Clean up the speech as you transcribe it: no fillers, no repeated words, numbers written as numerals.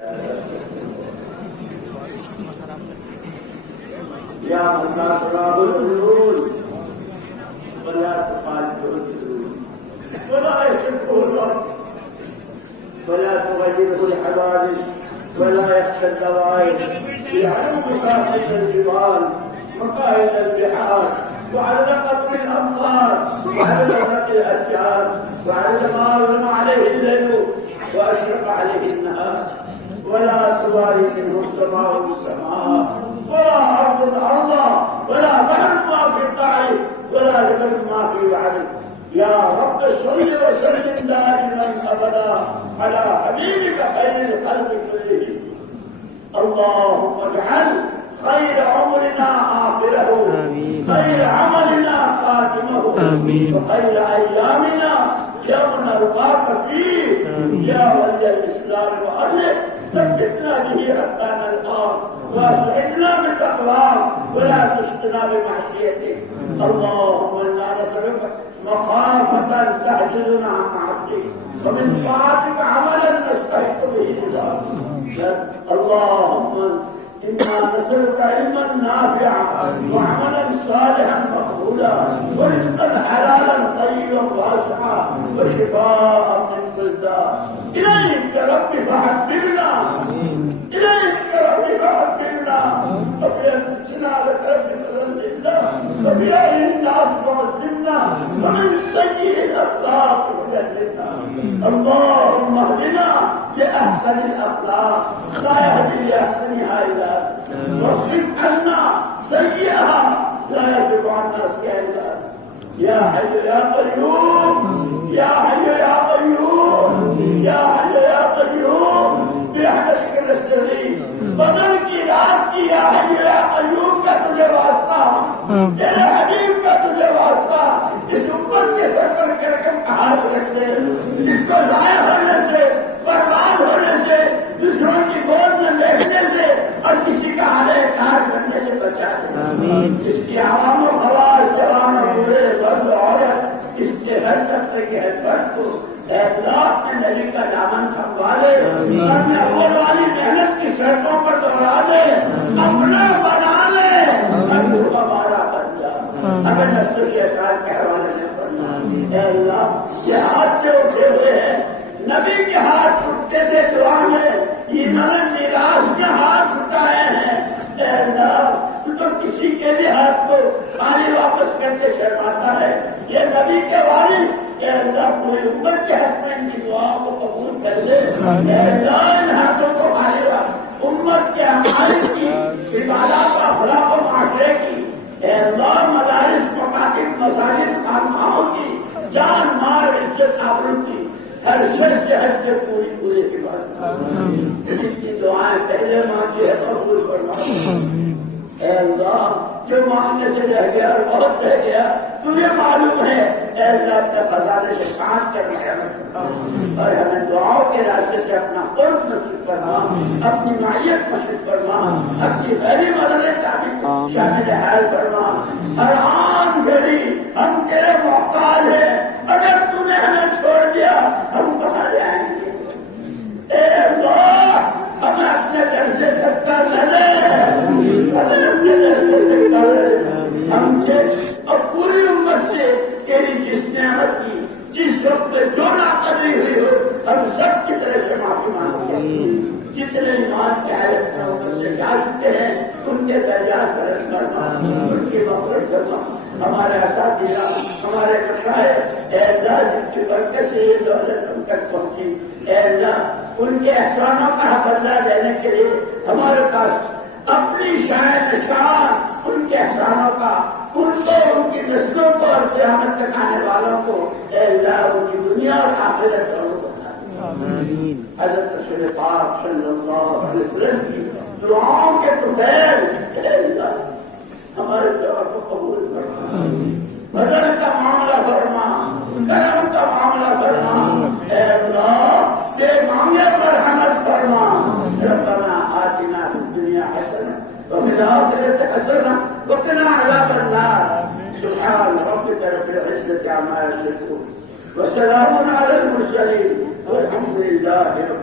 يا من لا تراه العيون ولا تقاله العيون ولا يشبه الارض ولا تغيره الحوادث ولا يخشى الدوائر يعلم مكائد الجبال مكائد البحار وعدد قطر الامطار وعدد ورق الاشجار وعدد ما ظلم عليه الليل واشرق عليه النهار ولا تواري منه السماء بالسماء ولا أرض أرضا ولا بحر ما في البحر ولا جبل ما في بحر يا رب صل وسلم دائما أبدا على حبيبك خير الخلق كلهم اللهم اجعل خير عمرنا آخره خير عملنا خاتمه وخير أيامنا يوم نلقاك فيه يا ولي الإسلام وأهله ثبتنا به حتى نلقاك واسعدنا بتقواك ولا تسقنا بمعصيتك اللهم انا نسألك مخافة تعجزنا عن معصيتك ومن طاعتك عملا نستحق به رضاك اللهم انا نسألك علما نافعا وعملا صالحا مقبولا ورزقا حلالا طيبا واسعا وشفاء من كل داء اليك رب فحببنا اليك رب فحببنا وفي انفسنا لك رب فذللنا وفي اهل الناس فعزمنا ومن سيء الاخلاق فجنبنا اللهم اهدنا لاحسن الاخلاق لا يهدي لاحسنها الا واصرف عنا سيئها لا يصرف عنا سيئها يا حي يا قيوم يا حي يا قيوم يا حي يا قيوم برحمتك نستغيث بدر کی رات کی یا حی یا قیوم کا تجھے واسطہ تیرے حبیب کا تجھے واسطہ اس امت کے سر پر کرکم کا ہاتھ رکھ دے جس کو ضائع ہونے سے برباد ہونے سے دشمن کی گود میں بیٹھنے سے اور کسی کا حالے کار کرنے سے بچا دے اس کی عوام و خواص جوان و بوڑھے مرد و عورت اس کے ہر طبقے کے ہر فرد کو اے اللہ اپنے نبی کا دامن تھموا دے اور میں اول والی محنت کی سڑکوں پر دوڑا دے اپنا بنا لے اور تو ہمارا بن جا اگر نفس شیطان کے حوالے سے پڑھنا اے اللہ یہ ہاتھ جو اٹھے ہوئے ہیں نبی کے ہاتھ اٹھتے تھے دعا میں انہوں نے میراث میں ہاتھ اٹھائے ہیں اے اللہ تو کسی کے بھی ہاتھ کو خالی واپس کرتے شرماتا ہے یہ نبی کے والد اے اللہ پوری امت کے حق میں ان کی دعاؤں کو قبول کر لے اے اللہ ان ہاتھوں کو خالی امت کے عقائد کی عبادات و اخلاق و معاشرے کی اے اللہ مدارس مکاتب مساجد خانقاہوں کی جان مال عزت آبرو کی ہر شخص جہد سے پوری عبادت جن کی دعائیں پہلے مانگی ہے قبول فرما اے اللہ جو مانگنے سے رہ گیا اور بہت رہ گیا تجھے معلوم ہے اے اللہ اپنے خزانے سے کاٹ کر رحمت اور ہمیں دعاؤں کے راستے سے اپنا قرب نصیب کرنا اپنی معیت نصیب کرنا اپنی غیبی مدد تعبیر شامل حال کرنا ہر آن گھڑی ہم تیرے محتاج ہیں اگر تو نے ہمیں چھوڑ دیا ہم کہاں جائیں گے اے اللہ ہمیں اپنے گھر سے دھکا نہ دے ہمیں اپنے گھر سے دھکا دے ہم سے اور پوری امت سے تیری جس نعمت کی جس وقت میں جو ناقدری ہوئی ہو ہم سب کی طرف سے معافی مانگتے ہیں جتنے ایمان کے حالت میں امت سے جا چکے ہیں ان کے درجات بلند کرنا ان کی مغفرت کرنا ہمارے اساتذہ ہمارے مشاہد اے اللہ جن کی برکت سے یہ دولت ہم تک پہنچی اے اللہ ان کے احسانوں کا بدلہ دینے کے لیے ہمارے پاس اپنی شاعر نشان ان کے احسانوں کا ان کو ان کی نسلوں کو اور قیامت تک آنے والوں کو اے اللہ ان کی دنیا اور آخرت حضرت رسول پاک صلی اللہ علیہ وسلم کی دعاؤں کے طفیل اے اللہ ہمارے دعا کو قبول کرنا بدل کا معاملہ فرما کرم کا معاملہ فرما اے اللہ بے مانگے پر حمد فرما ربنا آتنا فی الدنیا حسنہ وفی الآخرۃ حسنہ وقنا عذاب النار سبحان ربک رب العزة عما یصفون وسلام علی المرسلین والحمد للہ رب